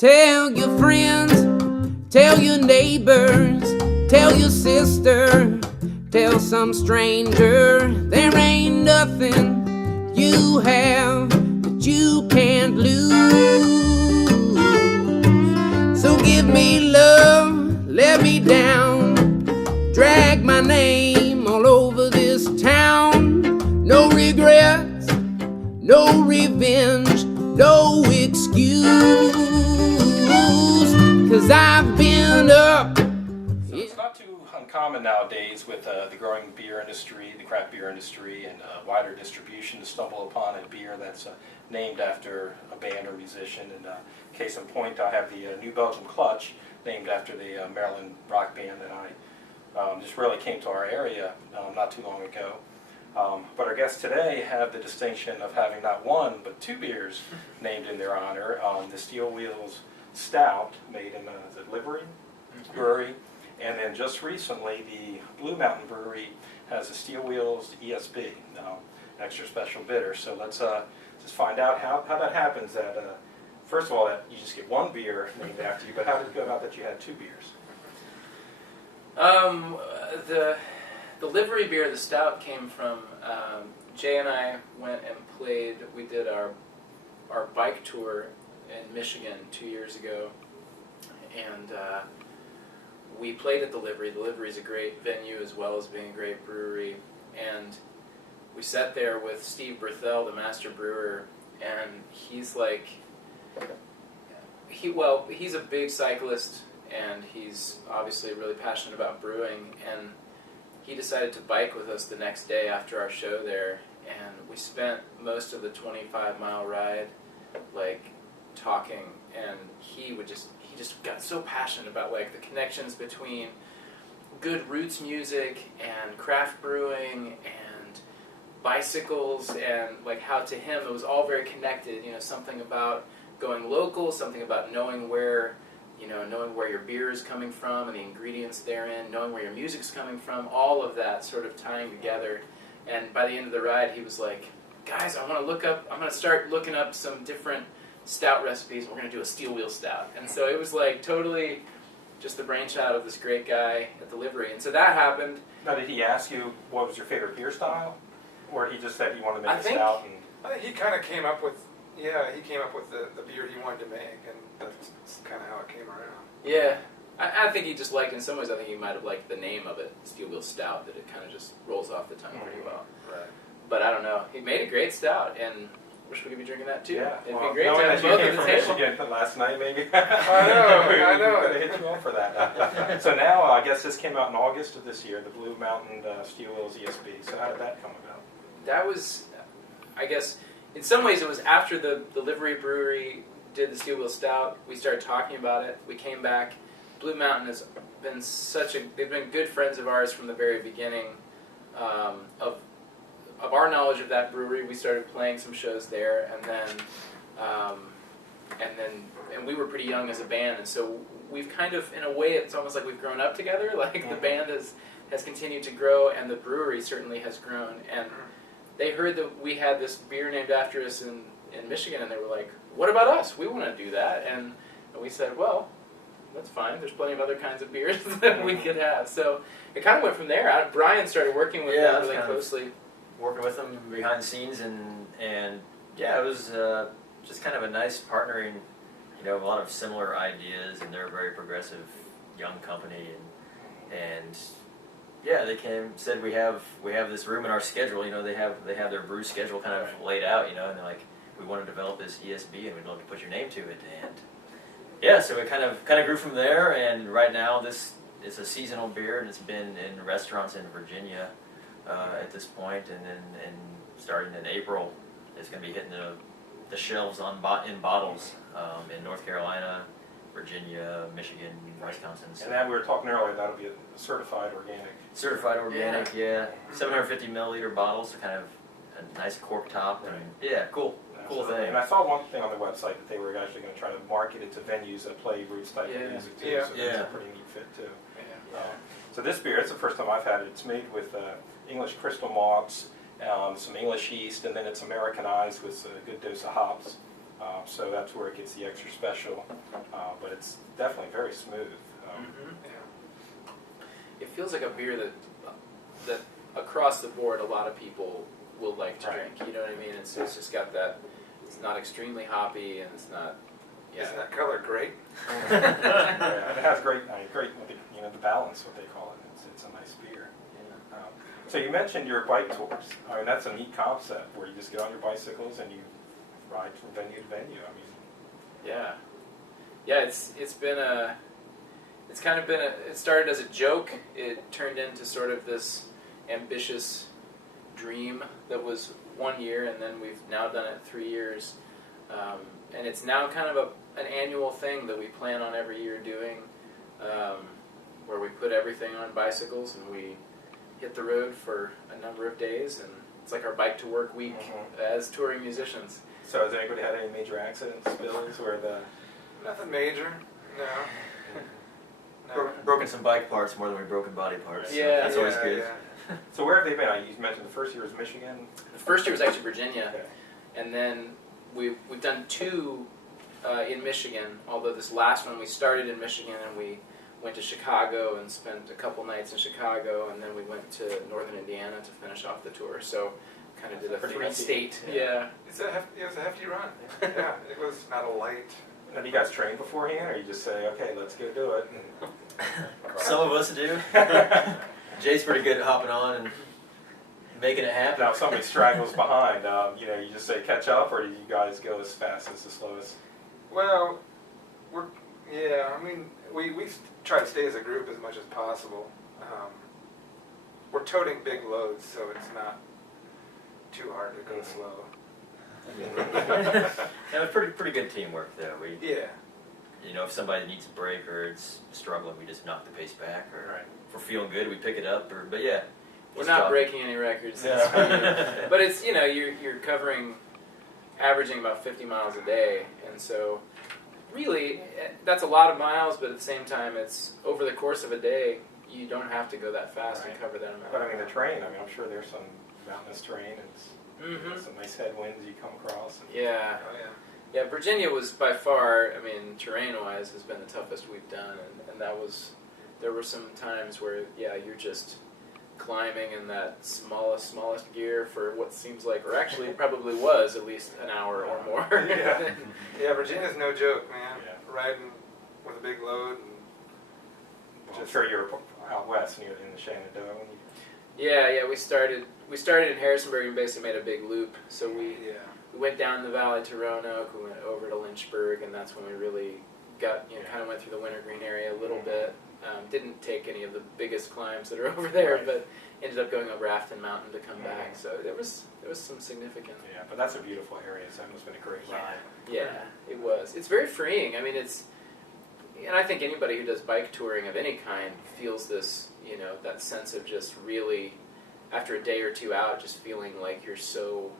Tell your friends, tell your neighbors, tell your sister, tell some stranger. There ain't nothing you have that you can't lose. So give me love, let me down, drag my name all over this town. No regrets, no revenge, no excuse, 'cause I've been up. So it's not too uncommon nowadays with the growing beer industry, the craft beer industry, and wider distribution to stumble upon a beer that's named after a band or musician. And case in point, I have the New Belgium Clutch, named after the Maryland rock band that I just really came to our area not too long ago. But our guests today have the distinction of having not one, but two beers named in their honor. The Steel Wheels Stout, made in Livery Brewery, and then just recently the Blue Mountain Brewery has a Steel Wheels ESB, extra special bitter. So let's just find out how that happens. That first of all, that you just get one beer named after you, but how did it go about that you had two beers? The livery beer, the stout, came from Jay and I went and played. We did our bike tour in Michigan 2 years ago, and we played at the Livery. The Livery is a great venue as well as being a great brewery, and we sat there with Steve Berthel, the master brewer, and he's like, he's a big cyclist, and he's obviously really passionate about brewing, and he decided to bike with us the next day after our show there, and we spent most of the 25-mile ride like talking, and he just got so passionate about like the connections between good roots music and craft brewing and bicycles, and like how to him it was all very connected, something about going local, something about knowing where your beer is coming from and the ingredients therein, knowing where your music's coming from, all of that sort of tying together. And by the end of the ride, he was like, guys, I'm going to start looking up some different stout recipes. We're going to do a Steel Wheel Stout. And so it was like totally just the brainchild of this great guy at the Livery. And so that happened. Now, did he ask you what was your favorite beer style? Or he just said he wanted to make a stout? I think he kind of came up with, the beer he wanted to make, and that's kind of how it came around. Yeah. I think he just liked, in some ways, I think he might have liked the name of it, Steel Wheel Stout, that it kind of just rolls off the tongue pretty well. Right. But I don't know. He made a great stout, and wish we could be drinking that too. Yeah. It'd be great to have both at the table. Michigan last night, maybe. I know. We could have hit you up for that. So now, I guess this came out in August of this year, the Blue Mountain Steel Wheels ESB. So how did that come about? That was, I guess, in some ways it was after the Livery Brewery did the Steel Wheel Stout. We started talking about it. We came back. Blue Mountain has been they've been good friends of ours from the very beginning of our knowledge of that brewery. We started playing some shows there, and we were pretty young as a band, and so we've kind of, in a way, it's almost like we've grown up together. Like the band has continued to grow, and the brewery certainly has grown. And they heard that we had this beer named after us in Michigan, and they were like, "What about us? We want to do that." And we said, "Well, that's fine. There's plenty of other kinds of beers that we could have." So it kind of went from there. Brian started working with them really closely. Working with them behind the scenes, and it was just kind of a nice partnering, a lot of similar ideas, and they're a very progressive young company, and they said we have this room in our schedule, they have their brew schedule kind of laid out, and they're like, we want to develop this ESB and we'd love to put your name to it, and so it kind of grew from there, and right now this is a seasonal beer, and it's been in restaurants in Virginia at this point, and then starting in April, it's going to be hitting the shelves in bottles in North Carolina, Virginia, Michigan, Wisconsin. So. And then we were talking earlier, that'll be a certified organic. Certified organic, 750 milliliter bottles, so kind of a nice cork top, and cool thing. And I saw one thing on their website that they were actually going to try to market it to venues that play roots type of music too. So that's a pretty neat fit too. So this beer, it's the first time I've had it. It's made with English crystal malts, some English yeast, and then it's Americanized with a good dose of hops. So that's where it gets the extra special, but it's definitely very smooth. It feels like a beer that across the board a lot of people will like to drink. You know what I mean? It's just got that. It's not extremely hoppy, and it's not. Yeah. Isn't that color great? Yeah, it has great, the balance, what they call it. It's a nice beer. Yeah. So you mentioned your bike tours. I mean, that's a neat concept where you just get on your bicycles and you ride from venue to venue. I mean, Yeah. Yeah. It's been a. It's kind of been a. It started as a joke. It turned into sort of this ambitious dream that was 1 year, and then we've now done it 3 years. And it's now kind of an annual thing that we plan on every year doing, where we put everything on bicycles and we hit the road for a number of days, and it's like our bike to work week as touring musicians. so has anybody had any major accidents, spills, where the... Nothing major. No. Broken some bike parts more than we've broken body parts. So Yeah. that's always good. Yeah. So where have they been? You mentioned the first year was Michigan. The first year was actually Virginia, Okay. and then we've done 2 in Michigan, although this last one we started in Michigan and we went to Chicago and spent a couple nights in Chicago, and then we went to northern Indiana to finish off the tour. So kind of did a Pretty 3-state. hefty. Yeah. It was a hefty run. Yeah, it was not a light. Have you guys trained beforehand, or you just say, okay, let's go do it? Some of us do. Jay's pretty good at hopping on and making it happen. Now, if somebody straggles behind, you just say catch up, or do you guys go as fast as the slowest? Well, we try to stay as a group as much as possible. We're toting big loads, so it's not too hard to go slow. Yeah, it's pretty good teamwork though. Yeah. If somebody needs a break or it's struggling, we just knock the pace back. Or Right. if we're feeling good, we pick it up. But yeah, We're it's not tough. breaking any records. Yeah. But it's, you're covering, averaging about 50 miles a day, and so really that's a lot of miles, but at the same time it's over the course of a day you don't have to go that fast Right. and cover that amount. But I mean, the terrain, I'm sure there's some mountainous terrain and some nice headwinds you come across. Yeah. Oh yeah. Yeah, Virginia was by far, terrain-wise has been the toughest we've done, and there were some times where, you're just climbing in that smallest gear for what seems like, or actually probably was at least an hour or more. Yeah. Yeah, Virginia's no joke, man. Yeah. Riding with a big load. And I'm sure you're out west near in the Shenandoah. Yeah, we started in Harrisonburg and basically made a big loop. So we went down the valley to Roanoke, we went over to Lynchburg, and that's when we really got, kind of went through the Wintergreen area a little bit. Didn't take any of the biggest climbs that are over there, Right. but ended up going over Afton Mountain to come back. So there was some significant. Yeah, but that's a beautiful area, so that must have been a great ride. Yeah, it was. It's very freeing. And I think anybody who does bike touring of any kind feels this, that sense of just really, after a day or two out, just feeling like you're so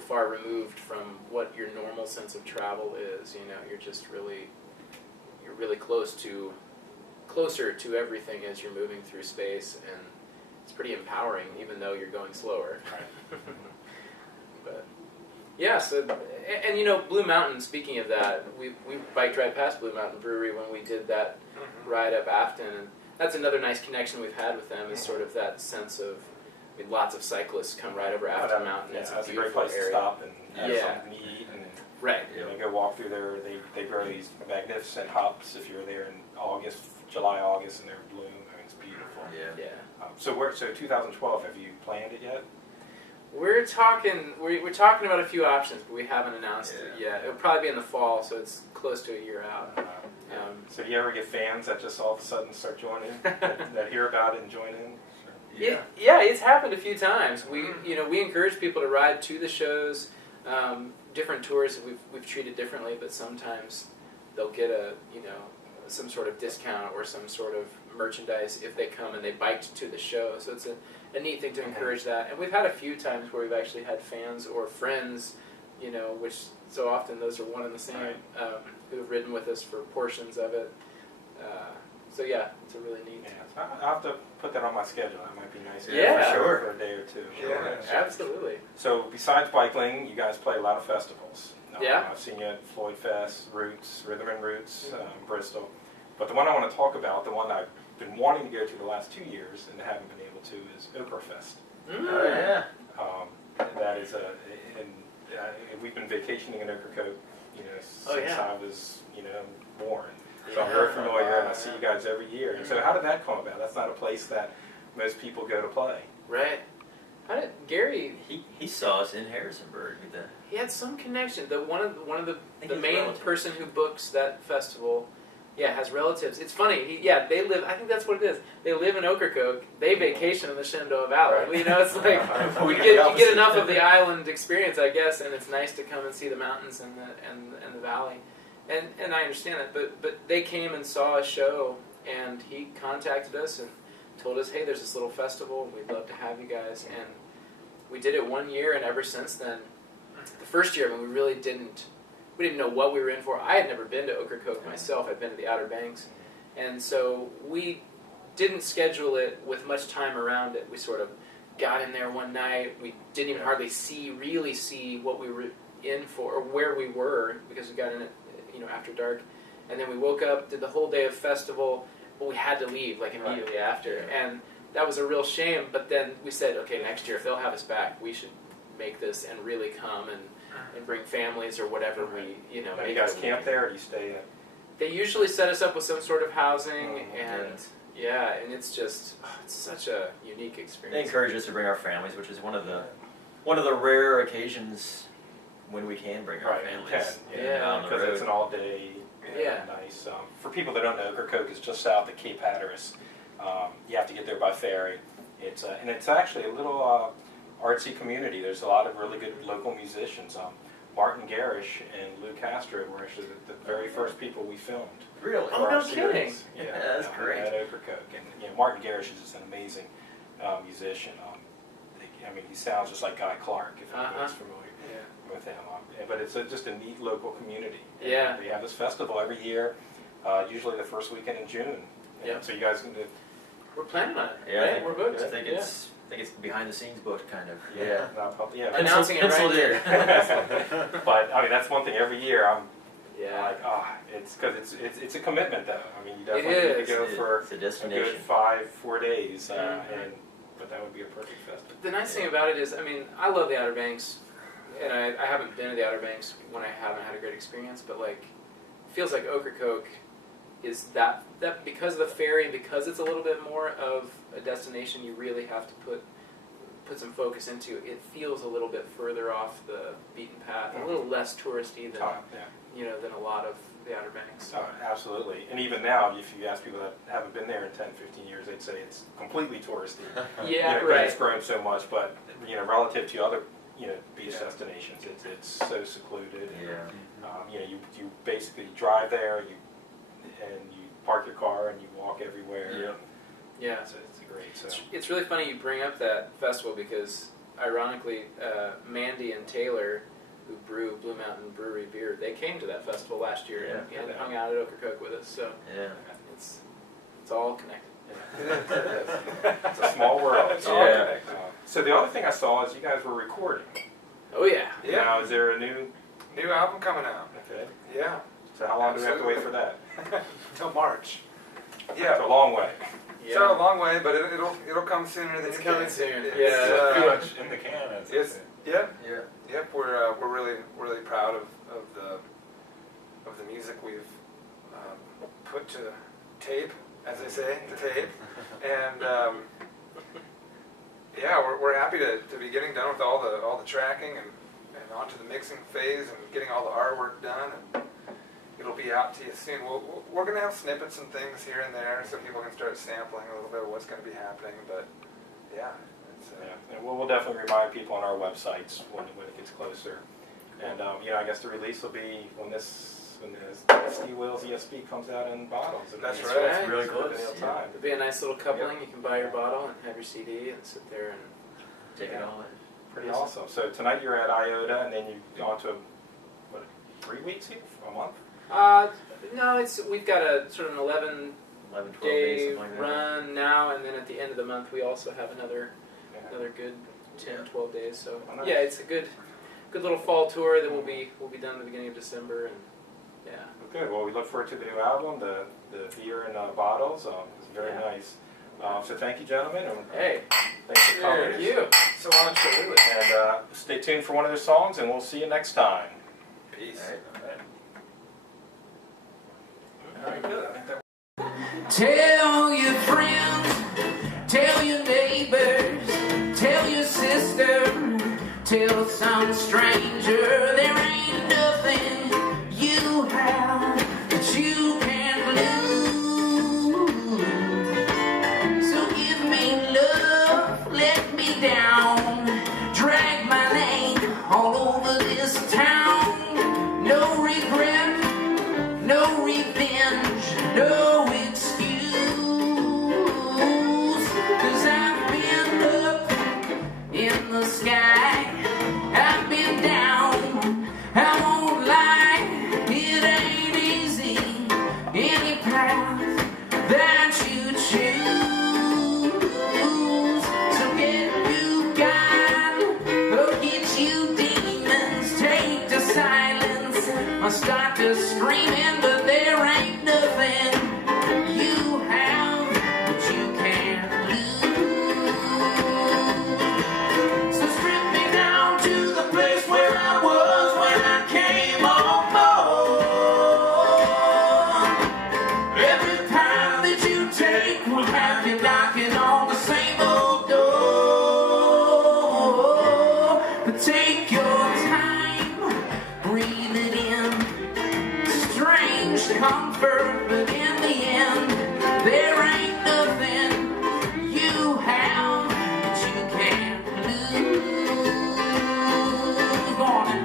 far removed from what your normal sense of travel is. You're just you're really closer to everything as you're moving through space, and it's pretty empowering, even though you're going slower. But yeah, so and Blue Mountain. Speaking of that, we biked right past Blue Mountain Brewery when we did that ride up Afton, and that's another nice connection we've had with them. Is sort of that sense of, lots of cyclists come right over Afton Mountain. Yeah, It's that's a great beautiful place area. to stop and have Yeah. something to eat and Right. go walk through there. They grow these magnificent hops if you're there in July, August, and they're bloom. It's beautiful. Yeah. Yeah. So 2012, have you planned it yet? We're talking about a few options, but we haven't announced it yet. It'll probably be in the fall, so it's close to a year out. So do you ever get fans that just all of a sudden start joining, that hear about it and join in? Yeah, it's happened a few times. We encourage people to ride to the shows. Different tours we've treated differently, but sometimes they'll get some sort of discount or some sort of merchandise if they come and they biked to the show. So it's a neat thing to encourage that. And we've had a few times where we've actually had fans or friends, which so often those are one and the same, who have ridden with us for portions of it. So yeah, it's a really neat. Yeah, I'll have to put that on my schedule. That might be nice. Yeah. For Sure. a day or two. Yeah. Absolutely. So besides biking, you guys play a lot of festivals. Yeah. I've seen you at Floyd Fest, Roots, Rhythm and Roots, Bristol. But the one I want to talk about, the one I've been wanting to go to the last 2 years and haven't been able to, is Ocrafest. Oh yeah. That is we've been vacationing in Ocrafolk, since I was, born. So I'm very familiar, and I see you guys every year. And so how did that come about? That's not a place that most people go to play. Right. How did Gary? He saw us in Harrisonburg. He had some connection. One of the he's main relative. person who books that festival, has relatives. It's funny. They live. I think that's what it is. They live in Ocrafolk. They vacation in the Shenandoah Valley. Right. It's like you get enough of the island experience, I guess, and it's nice to come and see the mountains and the valley. And I understand that, but they came and saw a show, and he contacted us and told us, hey, there's this little festival, we'd love to have you guys, and we did it 1 year, and ever since then, the first year, we really didn't know what we were in for. I had never been to Ocrafolk myself, I'd been to the Outer Banks, and so we didn't schedule it with much time around it. We sort of got in there one night, we didn't even hardly really see what we were in for, or where we were, because we got in it after dark, and then we woke up, did the whole day of festival, but we had to leave immediately after, and that was a real shame. But then we said, okay, next year if they'll have us back, we should make this and really come and bring families or whatever we Now, you guys camp there, or do you stay at? They usually set us up with some sort of housing, and it's just it's such a unique They experience. encourage us to bring our families, which is one of the rare occasions when we can bring our families on the because road. it's an all-day, nice. For people that don't know, Ocrafolk is just south of Cape Hatteras. You have to get there by ferry. It's actually a little artsy community. There's a lot of really good local musicians. Martin Garish and Lou Castro were actually the very first people we filmed. Really? Oh, for no our series. kidding. Yeah, That's great. At Ocrafolk. And Martin Garish is just an amazing musician. He sounds just like Guy Clark, if anybody's familiar with him. But it's just a neat local community. Yeah. They have this festival every year, usually the first weekend in June. Yeah. So you guys can do. We're planning on it. Yeah, right? We're booked. I think it's behind the scenes booked kind of. Not public, yeah. Announcing it Penciled right in. But that's one thing every year. I'm Yeah. like, it's because it's a commitment though. You definitely It need is. to go for It's a a destination. good 4 days, but that would be a perfect festival. The nice thing about it is, I love the Outer Banks, and I haven't been to the Outer Banks when I haven't had a great experience, but it feels like Ocrafolk is that because of the ferry and because it's a little bit more of a destination you really have to put some focus into. It feels a little bit further off the beaten path, a little less touristy than than a lot of the Outer Banks. Oh, absolutely. And even now, if you ask people that haven't been there in 10, 15 years, they'd say it's completely touristy. Right. It's grown so much, but relative to other beach destinations, it's so secluded. Yeah. You basically drive there, and you park your car and you walk everywhere. Yeah. It's great. So. It's really funny you bring up that festival because, ironically, Mandy and Taylor, who brew Blue Mountain Brewery beer, they came to that festival last year and hung out at Ocrafolk with us. So it's all connected. It's a small world. It's all Yeah. connected. So the other thing I saw is you guys were recording. Oh yeah. Now, is there a new album coming out. Okay. Yeah. So how long do we have to wait for that? Till March. It's a long way. It's a long way, but it'll come sooner than It's you coming think. soon. It's, Too much in the can. Yep. We're really proud of the music we've put to tape, as they say, to tape, and we're happy to be getting done with all the tracking and onto the mixing phase and getting all the artwork done, and it'll be out to you soon. We're going to have snippets and things here and there so people can start sampling a little bit of what's going to be happening, but And we'll definitely remind people on our websites when it gets closer. And I guess the release will be when the Steel Wheels ESB comes out in bottles. That's It's right. It's really close. time. It'll be a nice little coupling. You can buy your bottle and have your CD and sit there and Take it all in. Pretty awesome. So tonight you're at IOTA, and then you go on to 3 weeks here? A month? No, we've got a sort of an 11, 12 days, day something like that. run now, and then at the end of the month we also have another good 10, 12 days. So Oh, nice. yeah, it's a good good little fall tour that will be done at the beginning of December, and yeah. Good. Well, we look forward to the new album, the beer in bottles. It's very nice. So thank you, gentlemen. And Hey, thanks for coming. thank you. So absolutely. And stay tuned for one of their songs, and we'll see you next time. Peace. Very good. I think that Tell your friends, tell your neighbors, tell your sister, tell some stranger there ain't nothing you have that you can't lose. So give me love, let me down, drag my name all over this town. No regret, no revenge, no excuse. 'Cause I've been up in the sky, I've been down, I won't lie, it ain't easy, any path that you choose. So get you God, or get you demons, take to silence, or start to screaming, but there ain't nothing you have that you can't lose. So strip me down to the place where I was when I came on board. Every path that you take will have you knocking on the same old door. But take your time, breathe it in. Strange comfort, but in the end, there ain't nothing you have that you can't lose. Go on now.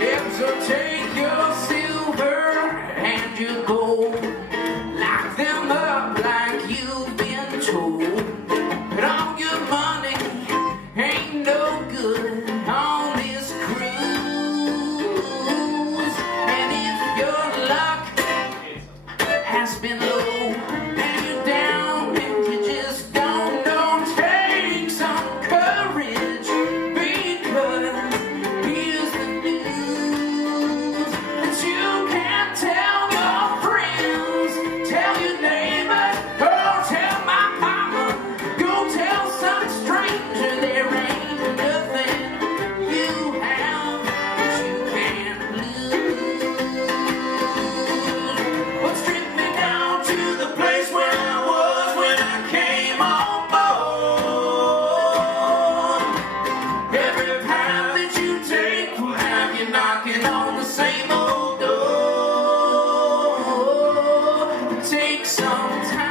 Yeah, so take your silver and your gold, lock them up like you've been told. But all your money ain't no good on this cruise. And if your luck has been low and you're down and you just don't know, take some courage, because here's the news that you can't tell your friends, tell your neighbors, oh, tell my mama, go tell some stranger there ain't nothing you have that you can't lose. Well, strip me down to the place where I was when I came on board. Every path that you take will have you knocking on the same old door. Take some time.